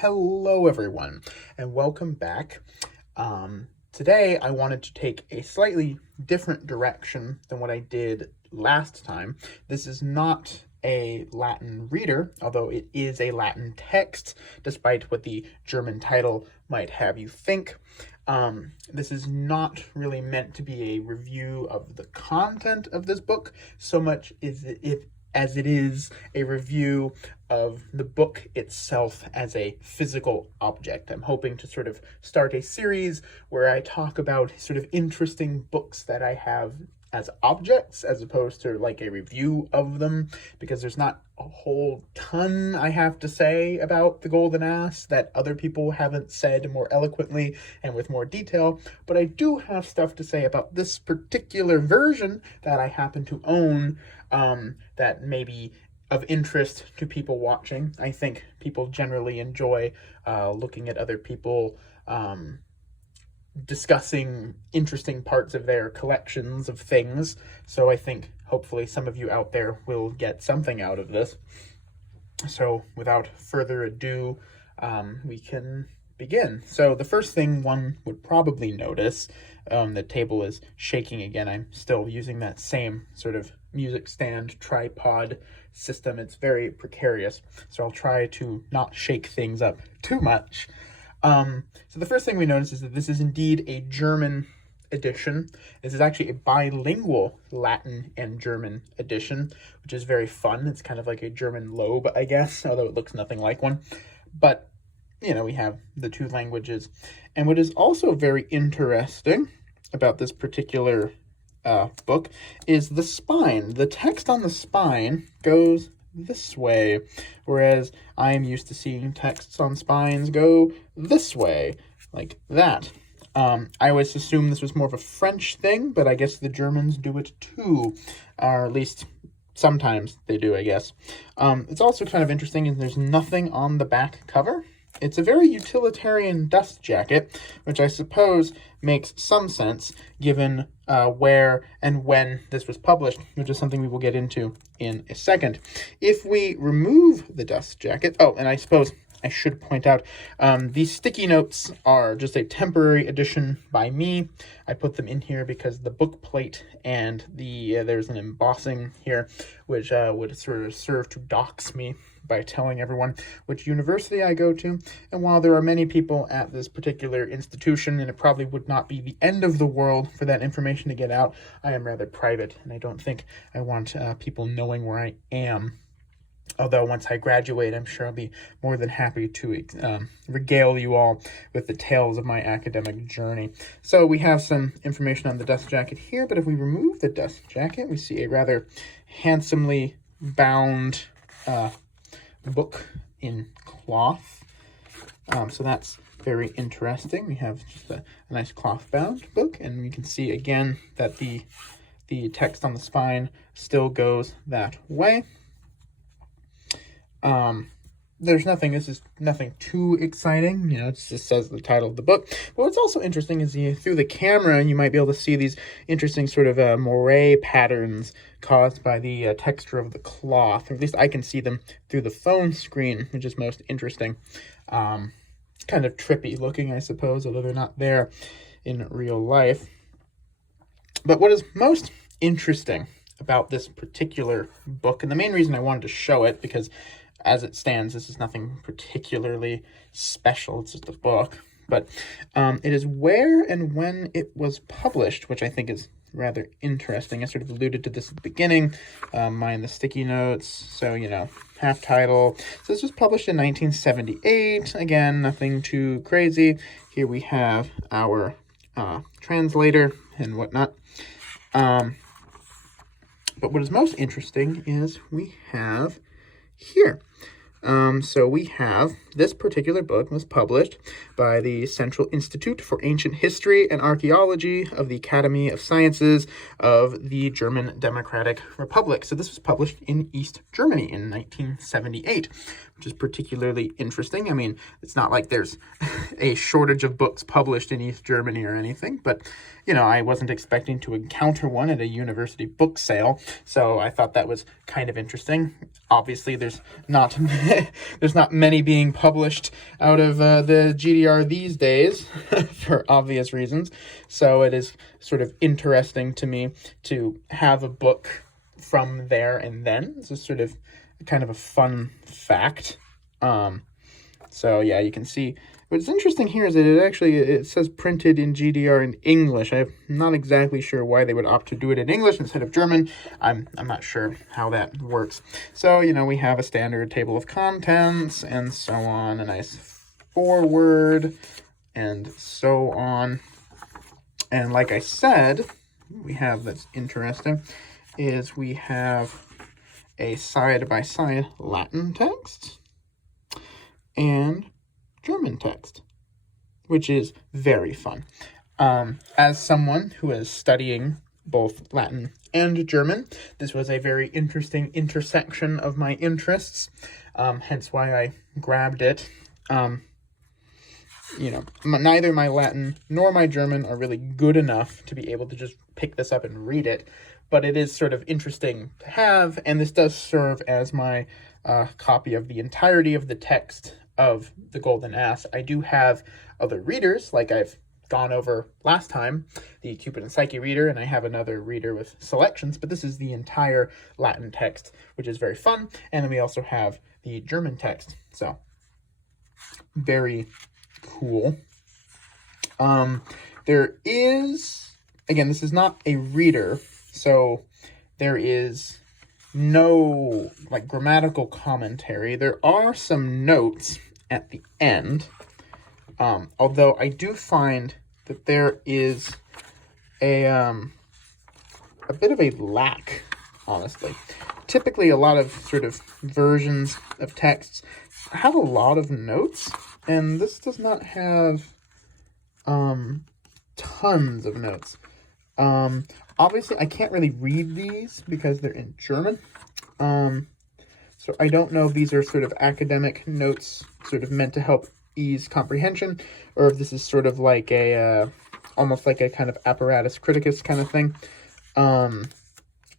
Hello everyone, and welcome back. Today I wanted to take a slightly different direction than what I did last time. This is not a Latin reader, although it is a Latin text, despite what the German title might have you think. This is not really meant to be a review of the content of this book, so much as it is a review of the book itself as a physical object. I'm hoping to sort of start a series where I talk about sort of interesting books that I have as objects, as opposed to like a review of them, because there's not a whole ton I have to say about The Golden Ass that other people haven't said more eloquently and with more detail, but I do have stuff to say about this particular version that I happen to own, that may be of interest to people watching. I think people generally enjoy looking at other people discussing interesting parts of their collections of things. So I think hopefully some of you out there will get something out of this. So without further ado, we can begin. So the first thing one would probably notice, the table is shaking again. I'm still using that same sort of music stand tripod system. It's very precarious, so I'll try to not shake things up too much. So the first thing we notice is that this is indeed a German edition. This is actually a bilingual Latin and German edition, which is very fun. It's kind of like a German lobe, I guess, although it looks nothing like one. But, you know, we have the two languages. And what is also very interesting about this particular book is the spine. The text on the spine goes this way, whereas I'm used to seeing texts on spines go this way, like that. I always assumed this was more of a French thing, but I guess the Germans do it too, or at least sometimes they do, I guess. It's also kind of interesting, and there's nothing on the back cover. It's a very utilitarian dust jacket, which I suppose makes some sense given where and when this was published, which is something we will get into in a second. If we remove the dust jacket, and I suppose I should point out, these sticky notes are just a temporary addition by me. I put them in here because the book plate and there's an embossing here, which would sort of serve to dox me by telling everyone which university I go to. And while there are many people at this particular institution, and it probably would not be the end of the world for that information to get out, I am rather private, and I don't think I want people knowing where I am. Although once I graduate, I'm sure I'll be more than happy to regale you all with the tales of my academic journey. So we have some information on the dust jacket here, but if we remove the dust jacket, we see a rather handsomely bound book in cloth. So that's very interesting. We have just a nice cloth-bound book, and we can see again that the text on the spine still goes that way. This is nothing too exciting, it just says the title of the book. But what's also interesting is through the camera, you might be able to see these interesting sort of moire patterns caused by the texture of the cloth, or at least I can see them through the phone screen, which is most interesting. Kind of trippy looking, I suppose, although they're not there in real life. But what is most interesting about this particular book, and the main reason I wanted to show it, because as it stands, this is nothing particularly special, it's just a book, but it is where and when it was published, which I think is rather interesting. I sort of alluded to this at the beginning, mind the sticky notes, so, half title. So this was published in 1978, again, nothing too crazy. Here we have our translator and whatnot. But what is most interesting is we have here. So we have this particular book was published by the Central Institute for Ancient History and Archaeology of the Academy of Sciences of the German Democratic Republic. So this was published in East Germany in 1978. which is particularly interesting. I mean, it's not like there's a shortage of books published in East Germany or anything, but, you know, I wasn't expecting to encounter one at a university book sale, so I thought that was kind of interesting. Obviously, there's not many being published out of the GDR these days, for obvious reasons, so it is sort of interesting to me to have a book from there and then. This is sort of kind of a fun fact. So yeah, you can see what's interesting here is that it says printed in GDR in English. I'm not exactly sure why they would opt to do it in English instead of German. I'm not sure how that works. So, you know, we have a standard table of contents and so on, a nice foreword and so on. And like I said, we have that's interesting is we have a side-by-side Latin text and German text, which is very fun. As someone who is studying both Latin and German, this was a very interesting intersection of my interests, hence why I grabbed it. You know, neither my Latin nor my German are really good enough to be able to just pick this up and read it, but it is sort of interesting to have, and this does serve as my copy of the entirety of the text of the Golden Ass. I do have other readers, like I've gone over last time, the Cupid and Psyche reader, and I have another reader with selections, but this is the entire Latin text, which is very fun, and then we also have the German text, so very cool. There is, again, this is not a reader, so there is no like grammatical commentary. There are some notes at the end, although I do find that there is a bit of a lack, honestly. Typically, a lot of sort of versions of texts have a lot of notes, and this does not have tons of notes. Obviously, I can't really read these because they're in German. So I don't know if these are sort of academic notes sort of meant to help ease comprehension, or if this is sort of like a, almost like a kind of apparatus criticus kind of thing. I'm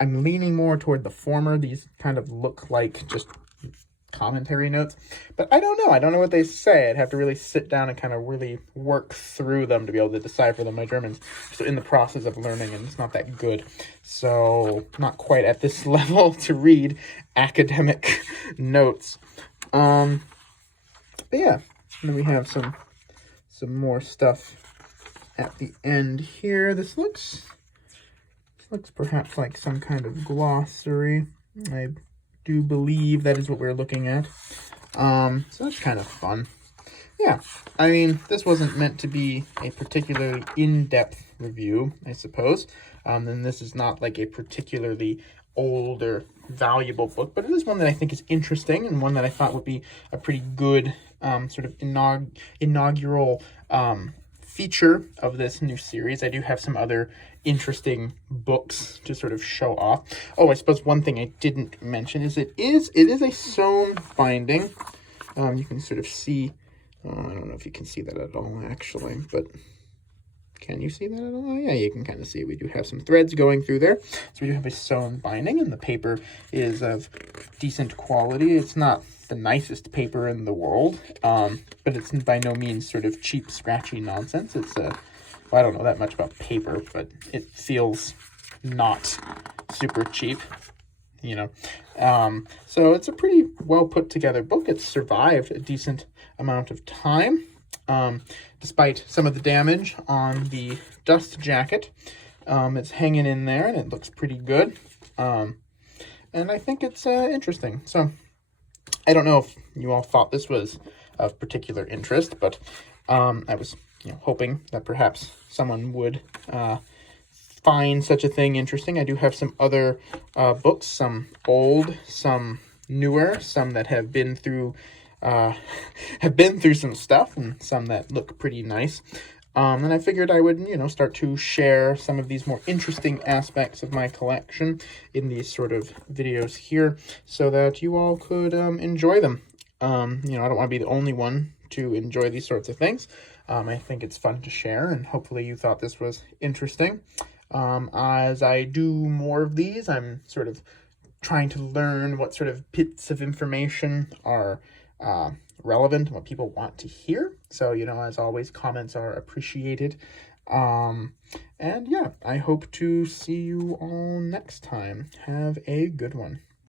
leaning more toward the former. These kind of look like just commentary notes, but I don't know. I don't know what they say. I'd have to really sit down and kind of really work through them to be able to decipher them. My German's still in the process of learning, and it's not that good, so not quite at this level to read academic notes. But yeah, and then we have some more stuff at the end here. This looks perhaps like some kind of glossary. I do believe that is what we're looking at. So that's kind of fun. Yeah, I mean, this wasn't meant to be a particularly in-depth review, I suppose. And this is not like a particularly old or valuable book, but it is one that I think is interesting and one that I thought would be a pretty good sort of inaugural feature of this new series. I do have some other interesting books to sort of show off. Oh, I suppose one thing I didn't mention is it is a sewn binding. You can sort of see, I don't know if you can see that at all actually, but can you see that at all? Yeah, you can kind of see it. We do have some threads going through there. So we do have a sewn binding, and the paper is of decent quality. It's not the nicest paper in the world, but it's by no means sort of cheap, scratchy nonsense. It's well, I don't know that much about paper, but it feels not super cheap, you know. So it's a pretty well put together book. It's survived a decent amount of time, despite some of the damage on the dust jacket. It's hanging in there, and it looks pretty good. And I think it's interesting. So I don't know if you all thought this was of particular interest, but I was hoping that perhaps someone would find such a thing interesting. I do have some other books, some old, some newer, some that have been through some stuff, and some that look pretty nice. And I figured I would, start to share some of these more interesting aspects of my collection in these sort of videos here so that you all could enjoy them. You know, I don't want to be the only one to enjoy these sorts of things. I think it's fun to share, and hopefully you thought this was interesting. As I do more of these, I'm sort of trying to learn what sort of bits of information are relevant and what people want to hear. So, you know, as always, comments are appreciated. And yeah, I hope to see you all next time. Have a good one.